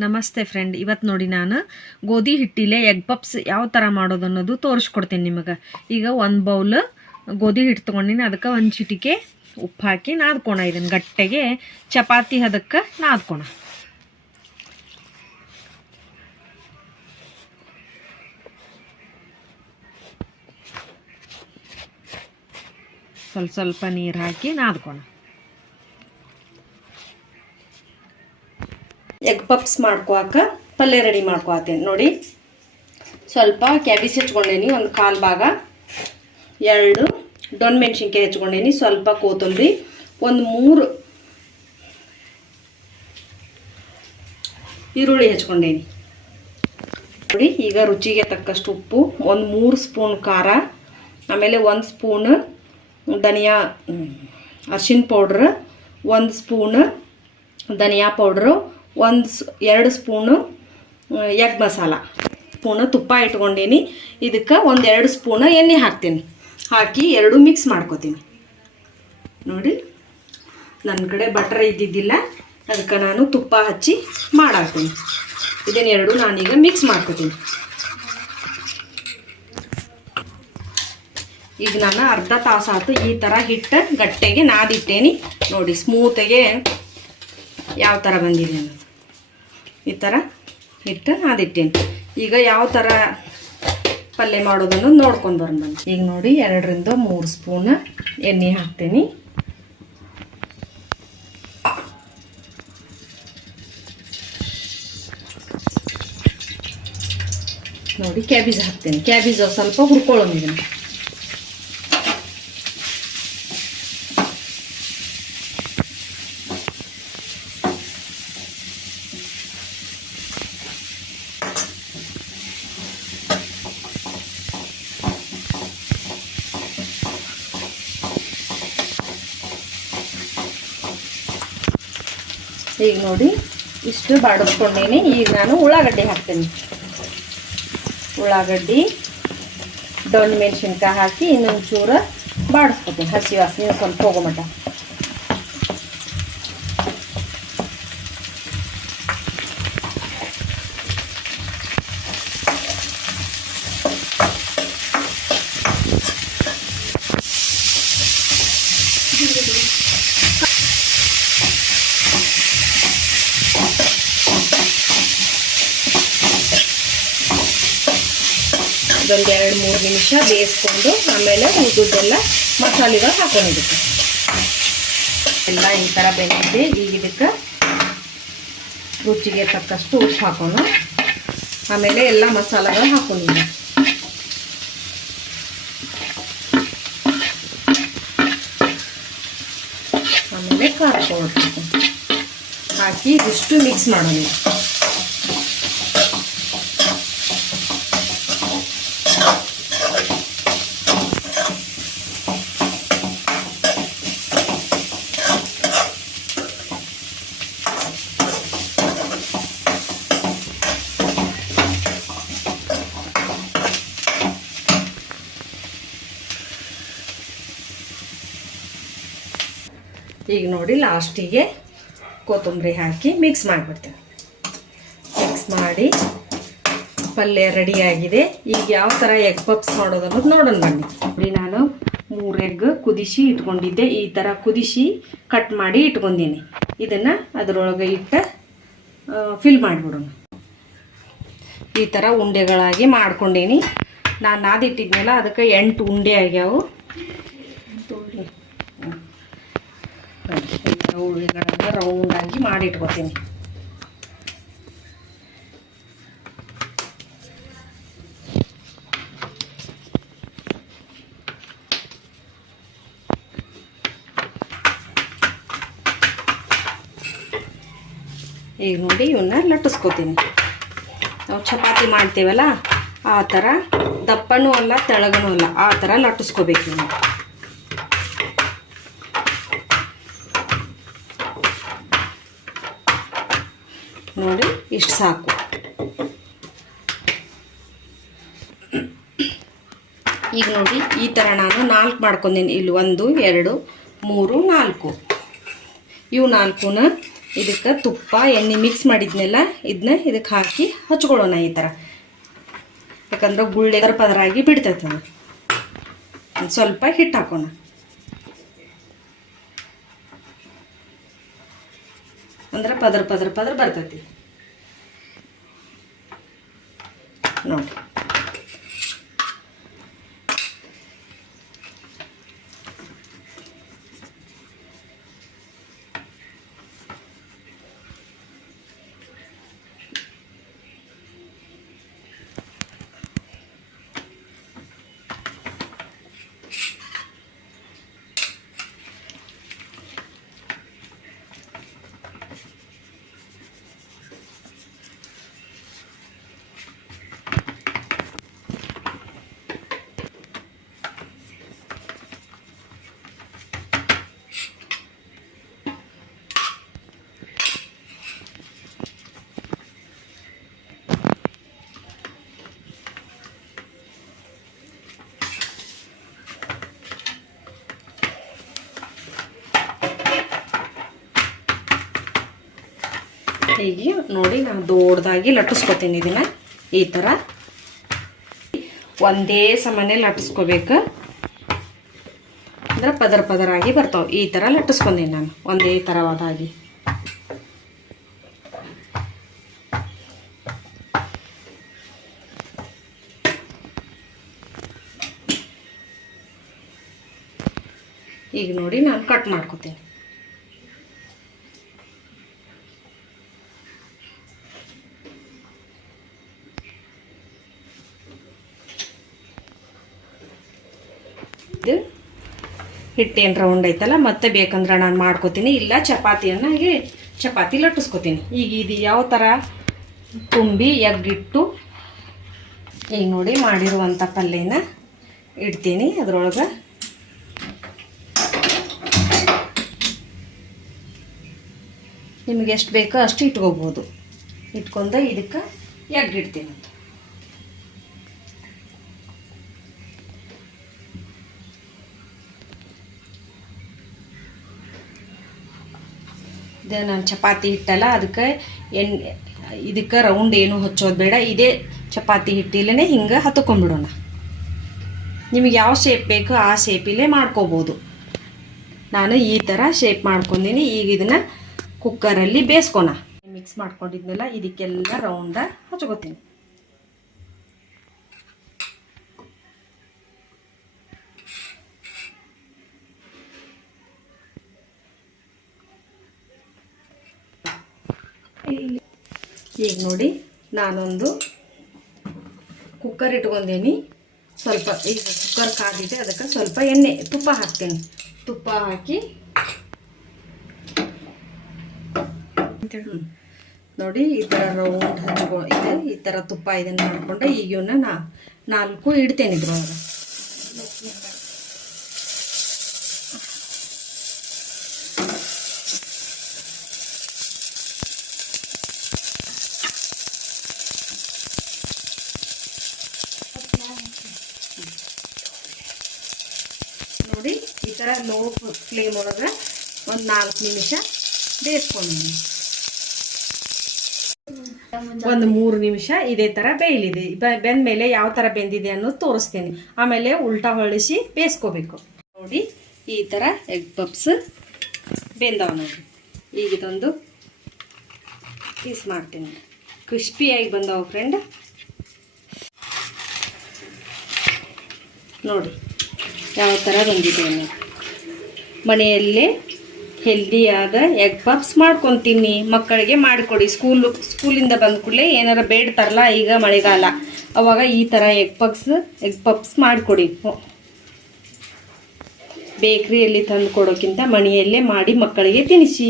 ನಮಸ್ತೆ ಫ್ರೆಂಡ್, ಇವತ್ತು ನೋಡಿ ನಾನು ಗೋಧಿ ಹಿಟ್ಟಿಲೆ ಎಗ್ ಪಪ್ಸ್ ಯಾವ ಥರ ಮಾಡೋದು ಅನ್ನೋದು ತೋರಿಸ್ಕೊಡ್ತೀನಿ ನಿಮಗೆ. ಈಗ ಒಂದು ಬೌಲ್ ಗೋಧಿ ಹಿಟ್ಟು ತೊಗೊಂಡಿನಿ, ಅದಕ್ಕೆ ಒಂದು ಚಿಟಿಕೆ ಉಪ್ಪು ಹಾಕಿ ನಾದ್ಕೋಣ. ಇದನ್ನು ಗಟ್ಟೆಗೆ ಚಪಾತಿ ಹದಕ್ಕೆ ನಾದ್ಕೋಣ. ಸ್ವಲ್ಪ ಸ್ವಲ್ಪ ನೀರು ಹಾಕಿ ನಾದ್ಕೋಣ. ಎಗ್ ಪಪ್ಸ್ ಮಾಡ್ಕೋಕ ಪಲ್ಯ ರೆಡಿ ಮಾಡ್ಕೋತೇನೆ ನೋಡಿ. ಸ್ವಲ್ಪ ಕ್ಯಾಬೇಜ್ ಹೆಚ್ಕೊಂಡೇನಿ, ಒಂದು ಕಾಲು ಭಾಗ, 2 ಡೊಣ್ ಮೆಣಸಿನ್ಕಾಯಿ ಹೆಚ್ಕೊಂಡೇನಿ, ಸ್ವಲ್ಪ ಕೊತ್ತಂಬರಿ, ಒಂದು 3 ಈರುಳ್ಳಿ ಹೆಚ್ಕೊಂಡೇನಿ ನೋಡಿ. ಈಗ ರುಚಿಗೆ ತಕ್ಕಷ್ಟು ಉಪ್ಪು, ಒಂದು 3 ಸ್ಪೂನ್ ಖಾರ, ಆಮೇಲೆ 1 ಸ್ಪೂನ್ ಧನಿಯಾ ಅರಿಶಿನ ಪೌಡ್ರ್, 1 ಸ್ಪೂನ್ ಧನಿಯಾ powder, 2 spoon egg masala, spoon ತುಪ್ಪ ಇಟ್ಕೊಂಡೀನಿ. ಇದಕ್ಕೆ 2 ಸ್ಪೂನ್ ಎಣ್ಣೆ ಹಾಕ್ತೀನಿ. ಹಾಕಿ 2 ಮಿಕ್ಸ್ ಮಾಡ್ಕೋತೀನಿ ನೋಡಿ. ನನ್ನ ಕಡೆ ಬಟರ್ ಇದ್ದಿದ್ದಿಲ್ಲ, ಅದಕ್ಕೆ ನಾನು ತುಪ್ಪ ಹಚ್ಚಿ ಮಾಡಾಕ್ತೀನಿ. ಇದನ್ನೆರಡು ನಾನೀಗ ಮಿಕ್ಸ್ ಮಾಡ್ಕೋತೀನಿ. ಈಗ ನಾನು ಅರ್ಧ ತಾಸು ಆಯ್ತು ಈ ಥರ ಹಿಟ್ಟು ಗಟ್ಟೆಗೆ ನಾದಿಟ್ಟೇನಿ ನೋಡಿ. ಸ್ಮೂತಾಗೆ ಯಾವ ಥರ ಬಂದಿದೆ ಅನ್ನೋದು ಈ ಥರ ಹಿಟ್ಟು ನಾದಿಟ್ಟೇನಿ. ಈಗ ಯಾವ ಥರ ಪಲ್ಯ ಮಾಡೋದನ್ನು ನೋಡ್ಕೊಂಡು ಬರೋಣ. ಈಗ ನೋಡಿ 2 ರಿಂದ 3 ಸ್ಪೂನ್ ಎಣ್ಣೆ ಹಾಕ್ತೇನೆ. ನೋಡಿ ಕ್ಯಾಬೇಜ್ ಹಾಕ್ತೇನೆ. ಕ್ಯಾಬೇಜ್ ಸ್ವಲ್ಪ ಹುರ್ಕೊಳ್ಳೋಣ. ಇದನ್ನು ಈಗ ನೋಡಿ ಇಷ್ಟು ಬಾಡಿಸ್ಕೊಂಡೇನಿ. ಈಗ ನಾನು ಉಳ್ಳಾಗಡ್ಡಿ ಹಾಕ್ತೇನೆ. ಉಳ್ಳಾಗಡ್ಡಿ, ಡೊಣ್ ಮೆಣಸಿನ್ಕಾಯಿ ಹಾಕಿ ಇನ್ನೊಂದು ಚೂರು ಬಾಡಿಸ್ಕೊತೀನಿ. ಹಸಿ ವಾಸನೆ ಸ್ವಲ್ಪ ಹೋಗೋ ಮಟ್ಟ. ಒಂದು 2-3 ನಿಮಿಷ ಬೇಯಿಸ್ಕೊಂಡು ಆಮೇಲೆ ಉಳಿದೆಲ್ಲ ಮಸಾಲೆಗಳು ಹಾಕೊಂಡಿದ್ದಕ್ಕೆ ಎಲ್ಲ ಈ ಥರ ಬೆಂದಿದೆ. ಈಗ ಇದಕ್ಕೆ ರುಚಿಗೆ ತಕ್ಕಷ್ಟು ಉಪ್ಪು ಹಾಕೋಣ. ಆಮೇಲೆ ಎಲ್ಲ ಮಸಾಲೆಗಳು ಹಾಕೊಂಡಿದ್ದೆ. ಆಮೇಲೆ ಖಾರ ಪೌಡರ್ ಹಾಕಿ ಇದಿಷ್ಟು ಮಿಕ್ಸ್ ಮಾಡೋಣ. ಈಗ ನೋಡಿ ಲಾಸ್ಟಿಗೆ ಕೊತ್ತಂಬರಿ ಹಾಕಿ ಮಿಕ್ಸ್ ಮಾಡಿಬಿಡ್ತೇನೆ. ಮಿಕ್ಸ್ ಮಾಡಿ ಪಲ್ಯ ರೆಡಿಯಾಗಿದೆ. ಈಗ ಯಾವ ಥರ ಎಗ್ ಪಪ್ಸ್ ಮಾಡೋದು ಅನ್ನೋದು ನೋಡೋಣ ಬನ್ನಿ. ನೋಡಿ ನಾನು 3 ಎಗ್ ಕುದಿಸಿ ಇಟ್ಕೊಂಡಿದ್ದೆ. ಈ ಥರ ಕುದಿಸಿ ಕಟ್ ಮಾಡಿ ಇಟ್ಕೊಂಡೀನಿ. ಇದನ್ನು ಅದರೊಳಗೆ ಇಟ್ಟು ಫಿಲ್ ಮಾಡಿಬಿಡೋಣ. ಈ ಥರ ಉಂಡೆಗಳಾಗಿ ಮಾಡ್ಕೊಂಡೀನಿ. ನಾನು ನಾದಿಟ್ಟಿದ್ನಲ್ಲ ಅದಕ್ಕೆ 8 ಉಂಡೆ ಆಗ್ಯಾವು. ಉಳ್ಳಿಗಳನ್ನು ರೌಂಡಾಗಿ ಮಾಡಿಟ್ಕೋತೀನಿ. ಈಗ ನೋಡಿ ಇವನ್ನ ಲಟ್ಟಿಸ್ಕೋತೀನಿ. ನಾವು ಚಪಾತಿ ಮಾಡ್ತೀವಲ್ಲ ಆ ಥರ ದಪ್ಪನೂ ಅಲ್ಲ ತೆಳಗನೂ ಅಲ್ಲ, ಆ ಥರ ಲಟ್ಟಿಸ್ಕೋಬೇಕು. ನಾವು ನೋಡಿ ಇಷ್ಟು ಸಾಕು. ಈಗ ನೋಡಿ ಈ ಥರ ನಾನು 4 ಮಾಡ್ಕೊಂಡೀನಿ. ಇಲ್ಲಿ 1 2 3 4 ಇವು 4ನ ಇದಕ್ಕೆ ತುಪ್ಪ ಎಣ್ಣೆ ಮಿಕ್ಸ್ ಮಾಡಿದ್ನೆಲ್ಲ ಇದನ್ನ ಇದಕ್ಕೆ ಹಾಕಿ ಹಚ್ಕೊಳ್ಳೋಣ ಈ ಥರ. ಯಾಕಂದ್ರೆ ಗುಳ್ಳೆ ಪದರಾಗಿ ಬಿಡ್ತೈತೆ. ಒಂದು ಸ್ವಲ್ಪ ಹಿಟ್ಟು ಹಾಕೋಣ. ಅಂದ್ರೆ ಪದರ ಪದರ ಪದರ ಬರ್ತೈತಿ ನೋಡಿ. ಹೀಗೆ ನೋಡಿ ನಾನು ದೊಡ್ಡದಾಗಿ ಲಟ್ಟಿಸ್ಕೊತೀನಿ. ಇದನ್ನು ಈ ಥರ ಒಂದೇ ಸಮನೆ ಲಟ್ಟಿಸ್ಕೋಬೇಕು. ಅಂದ್ರೆ ಪದರ ಪದರಾಗಿ ಬರ್ತಾವೆ. ಈ ಥರ ಲಟ್ಟಿಸ್ಕೊಂಡೀನಿ ನಾನು ಒಂದೇ ಥರವಾದಾಗಿ. ಈಗ ನೋಡಿ ನಾನು ಕಟ್ ಮಾಡ್ಕೊತೀನಿ. ಇದು ಹಿಟ್ಟೇನು ರೌಂಡ್ ಐತಲ್ಲ, ಮತ್ತೆ ಬೇಕಂದ್ರೆ ನಾನು ಮಾಡ್ಕೋತೀನಿ. ಇಲ್ಲ ಚಪಾತಿಯನ್ನಾಗಿ ಚಪಾತಿ ಲಟ್ಟಿಸ್ಕೊತೀನಿ. ಈಗ ಇದು ಯಾವ ಥರ ತುಂಬಿ ಎಗ್ಗಿಟ್ಟು ಈಗ ನೋಡಿ ಮಾಡಿರುವಂಥ ಪಲ್ಯನ ಇಡ್ತೀನಿ ಅದರೊಳಗೆ. ನಿಮಗೆ ಎಷ್ಟು ಬೇಕೋ ಅಷ್ಟು ಇಟ್ಕೋಬೋದು. ಇಟ್ಕೊಂಡು ಇದಕ್ಕೆ ಎಗ್ಗಿಡ್ತೀನಿ. ಇದೇ ನಾನು ಚಪಾತಿ ಹಿಟ್ಟಲ್ಲ, ಅದಕ್ಕೆ ಇದಕ್ಕೆ ರೌಂಡ್ ಏನು ಹಚ್ಚೋದು ಬೇಡ. ಇದೇ ಚಪಾತಿ ಹಿಟ್ಟಿಲ್ಲೇ ಹಿಂಗೆ ಹತ್ಕೊಂಡ್ಬಿಡೋಣ. ನಿಮಗೆ ಯಾವ ಶೇಪ್ ಬೇಕೋ ಆ ಶೇಪಿಲ್ಲೇ ಮಾಡ್ಕೋಬೋದು. ನಾನು ಈ ಥರ ಶೇಪ್ ಮಾಡ್ಕೊಂಡೀನಿ. ಈಗ ಇದನ್ನು ಕುಕ್ಕರಲ್ಲಿ ಬೇಯಿಸ್ಕೊಣ. ಮಿಕ್ಸ್ ಮಾಡ್ಕೊಂಡಿದ್ನೆಲ್ಲ ಇದಕ್ಕೆಲ್ಲ ರೌಂಡ ಹಚ್ಕೋತೀನಿ. ಈಗ ನೋಡಿ ನಾನೊಂದು ಕುಕ್ಕರ್ ಇಟ್ಕೊಂಡೀನಿ. ಸ್ವಲ್ಪ ಈಗ ಕುಕ್ಕರ್ ಕಾದಿದೆ, ಅದಕ್ಕೆ ಸ್ವಲ್ಪ ಎಣ್ಣೆ ತುಪ್ಪ ಹಾಕ್ತೀನಿ. ತುಪ್ಪ ಹಾಕಿ ನೋಡಿ ಈ ಥರ ರೌಂಡ್ ಇದೆ. ಈ ಥರ ತುಪ್ಪ ಇದನ್ನು ಮಾಡಿಕೊಂಡೆ ಈಗ ಇವನ್ನ 4 ಇಡ್ತೇನೆ ಇದ್ರೊಳಗೆ. ನೋಡಿ ಈ ಥರ ಲೋ ಫ್ಲೇಮ್ ಒಳಗೆ ಒಂದು 4 ನಿಮಿಷ ಬೇಯಿಸ್ಕೊಂಡು ಒಂದು 3 ನಿಮಿಷ ಇದೇ ಥರ ಬೇಯಲಿದೆ. ಬೆಂದಮೇಲೆ ಯಾವ ಥರ ಬೆಂದಿದೆ ಅನ್ನೋದು ತೋರಿಸ್ತೀನಿ. ಆಮೇಲೆ ಉಲ್ಟಾ ಹೊಳಿಸಿ ಬೇಯಿಸ್ಕೋಬೇಕು. ನೋಡಿ ಈ ಥರ ಎಗ್ ಪಪ್ಸ್ ಬೆಂದವ ನೋಡಿ. ಈಗ ಇದೊಂದು ಪೀಸ್ ಮಾಡ್ತೀನಿ. ಕ್ರಿಸ್ಪಿಯಾಗಿ ಬಂದವ ಫ್ರೆಂಡ್. ನೋಡಿ ಯಾವ ಥರ ಬಂದಿದೆ. ಮನೆಯಲ್ಲೇ ಹೆಲ್ದಿಯಾದ ಎಗ್ ಪಪ್ಸ್ ಮಾಡ್ಕೊತೀನಿ. ಮಕ್ಕಳಿಗೆ ಮಾಡಿಕೊಡಿ. ಸ್ಕೂಲಿಂದ ಬಂದ ಕೂಡಲೇ ಏನಾರ ಬೇಡ್ತಾರಲ್ಲ, ಈಗ ಮಳೆಗಾಲ, ಅವಾಗ ಈ ಥರ ಎಗ್ ಪಪ್ಸ್ ಮಾಡಿಕೊಡಿ. ಬೇಕ್ರಿಯಲ್ಲಿ ತಂದು ಕೊಡೋಕ್ಕಿಂತ ಮನೆಯಲ್ಲೇ ಮಾಡಿ ಮಕ್ಕಳಿಗೆ ತಿನ್ನಿಸಿ.